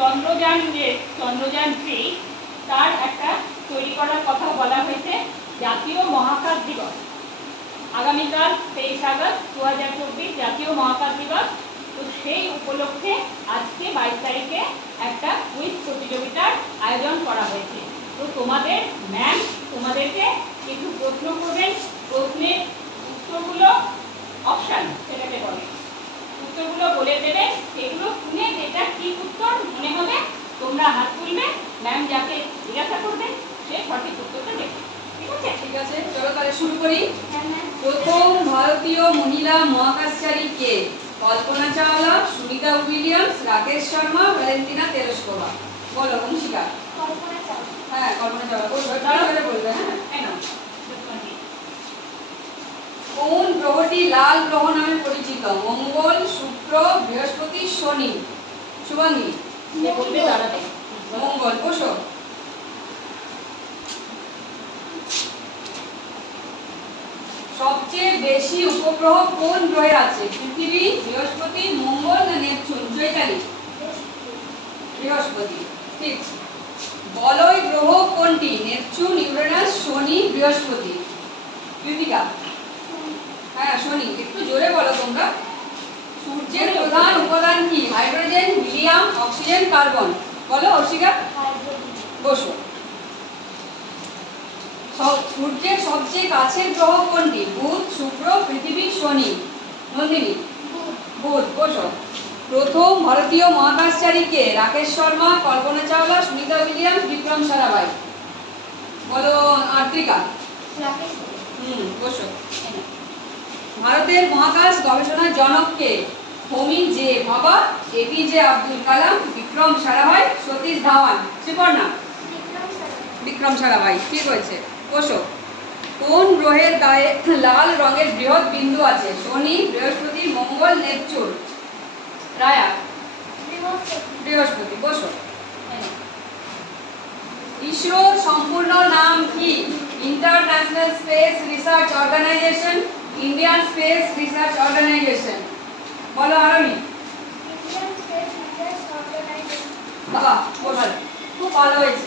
চন্দ্রযান-3 তার একটা তৈরি করার কথা বলা হয়েছে জাতীয় মহাকাশ দিবস। আগামীকাল 23 আগস্ট 2024 জাতীয় মহাকাশ দিবস। তো সেই উপলক্ষে আজকে 22 তারিখে একটা কুইজ প্রতিযোগিতার আয়োজন করা হয়েছে। তো তোমাদের ম্যাম তোমাদেরকে কিছু প্রশ্ন করবেন। প্রশ্নের উত্তরগুলো অপশান সেটাকে বলে, উত্তরগুলো বলে দেবে। সেগুলো শুনে যেটা ঠিক উত্তর মনে হবে তোমরা হাত তুলবে, ম্যাম যাকে জিজ্ঞাসা করবে সে সঠিক উত্তরটা দেবে। ঠিক আছে? ঠিক আছে, চলো তাহলে শুরু করি। প্রথম ভারতীয় মহিলা মহাকাশচারী কে? Kalpana Chawla, Sunita Williams, Rakesh Sharma, Valentina Tereshkova. বলো অনুশিকা। কল্পনা চাওলা। হ্যাঁ কল্পনা চাওলা বলবে, বলবে। হ্যাঁ কোন গ্রহটি লাল গ্রহ নামে পরিচিত? মঙ্গল, শুক্র, বৃহস্পতি, শনি। শুভাঙ্গী বলবে দাঁড়াবে। মঙ্গল। বসো। সবচেয়ে বেশি উপগ্রহ কোন গ্রহে আছে? পৃথিবী, বৃহস্পতি, মঙ্গল না নেপচুন? চৈতালি। বৃহস্পতি। ঠিক। বলয় গ্রহ কোনটি? নেপচুন, ইউরেনাস, শনি, বৃহস্পতি। কৃতিকা। হ্যাঁ শনি। একটু জোরে বলো তোমরা। সূর্যের প্রধান উপাদান কি? Hydrogen, helium, oxygen, carbon. বলো অর্ষিকা। বসো। সূর্যের সবচেয়ে কাছের গ্রহ কোনটি? বুধ, শুক্র, পৃথিবী, শনি। নন্দিনী। বুধ। বসো। প্রথম ভারতীয় মহাকাশচারী কে? রাকেশ শর্মা, কল্পনা চাওলা, সুনিতা উইলিয়ামস, বিক্রম সারাভাই। বলো আর্দ্রিকা। বসো। ভারতের মহাকাশ গবেষণার জনক কে? হোমি জে ভাবা, এপিজে আব্দুল কালাম, বিক্রম সারাভাই, সতীশ ধাওয়ান। সুপর্ণা। বিক্রম সারাভাই। ঠিক হয়েছে। বসো। কোন গ্রহের গায়ে লাল রঙের বৃহৎ বিন্দু আছে? শনি, বৃহস্পতি, মঙ্গল, নেপচুন। রায়া। বৃহস্পতি। বসো। ইসরোর সম্পূর্ণ নাম কি? International space research organisation, Indian space research organisation. বলো আরনি। বাবা বসো। খুব ভালো হয়েছে।